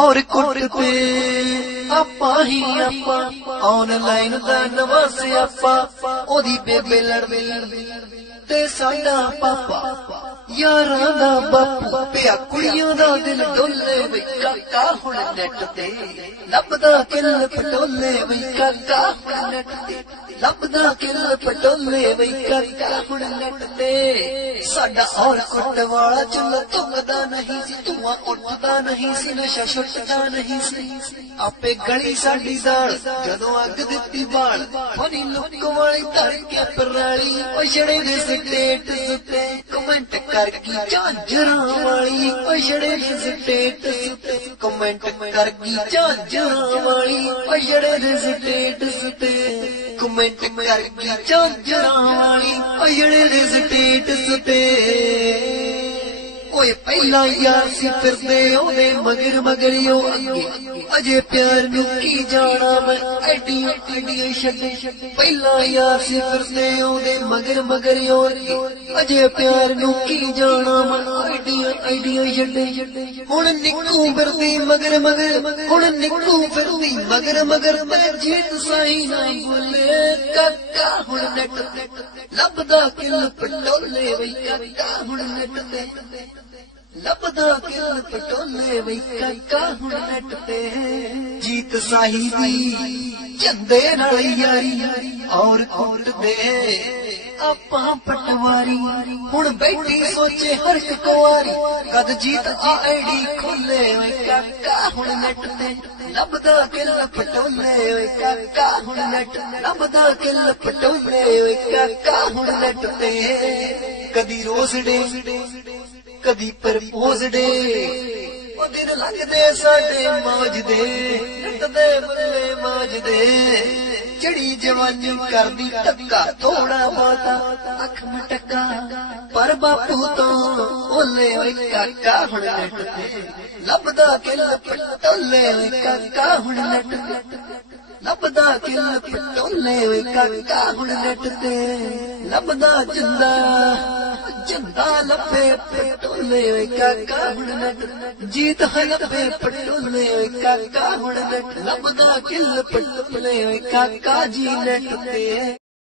اور کٹتے اپا ہی اپا آن لائن دا نواز اپا او دی بے بے لڑ بے لڑ تے ساڈا پاپا، یاراں دا باپو پیا کڑیاں دا دل ڈولے وے کاکا ہن نٹ تے، لبدا کل پٹولے وے کاکا ہن نٹ تے، لبدا کل پٹولے وے کاکا ہن نٹ تے۔ ساڈا اور اٹھ والا چولہا تکدا نہیں سی دھواں اٹھدا نہیں سی نشہ چھٹدا نہیں سی آپے گلی ساڈی دال جدوں اگ دتی بال فنی لک والی دھر کے پرالی او دے سٹیٹ ستے کمنٹ کر کی جانجراں والی او دے سٹیٹ ستے کمنٹ کر کی چانجر اجڑے دے سٹیٹس کمنٹ کر کی چانجر والی اجڑے دے سٹیٹس اوئے پہلا یار سی پھردے مگر اجے پیار نو کی جانا پہلا یار سی مگر مگر اجے پیار نو کی جانا میں ہن نکو پھردی مگر مگر۔ ہن نکو پھردی مگر مگر جیت سائی لبدا کل پٹولے وے ککا ہن نٹ ਲੱਭਦਾ ਕਿਲ ਪਟੋਲੇ ਬਈ ਕਾਕਾ ਹੁਣ ਨੱਟ ਤੇ ਜੀਤ ਸਾਹੀ ਦੀ ਚੰਦੇ ਨਾਲ ਯਾਰੀ ਔਰ ਕੁੱਟ ਆਪਾਂ ਪਟਵਾਰੀ ਹੁਣ ਬੈਠੀ ਸੋਚੇ ਹਰ ਇੱਕ ਕੁਆਰੀ ਕਦ ਜੀਤ ਆ ਆਈਡੀ ਖੋਲੇ ਓਏ ਕਾਕਾ ਹੁਣ ਨੈਟ ਤੇ ਲੱਭਦਾ ਕਿਲ ਪਟੋਲੇ ਓਏ ਕਾਕਾ ਹੁਣ ਨੈਟ। ਲੱਭਦਾ ਕਿਲ ਪਟੋਲੇ ਓਏ ਕਾਕਾ ਹੁਣ ਨੈਟ ਤੇ ਕਦੀ ਰੋਜ਼ ਡੇ کبھی پرپوز ڈے او دن لگدے ساڈے ماج دے لٹدے بلے ماج دے چڑی جوانی کردی ٹکا تھوڑا باتا اکھ مٹکا پر باپو تو اولے وے کاکا ہن لٹتے لبدا کل پٹلے وے کاکا ہن لٹتے لبدا کل پٹلے وے کاکا ہن لٹتے لبدا چندا چندا لبے پٹولے کاکا ہن جیت ہے لبے پٹولے کاکا ہن لبدا کل پٹولے کا جی نے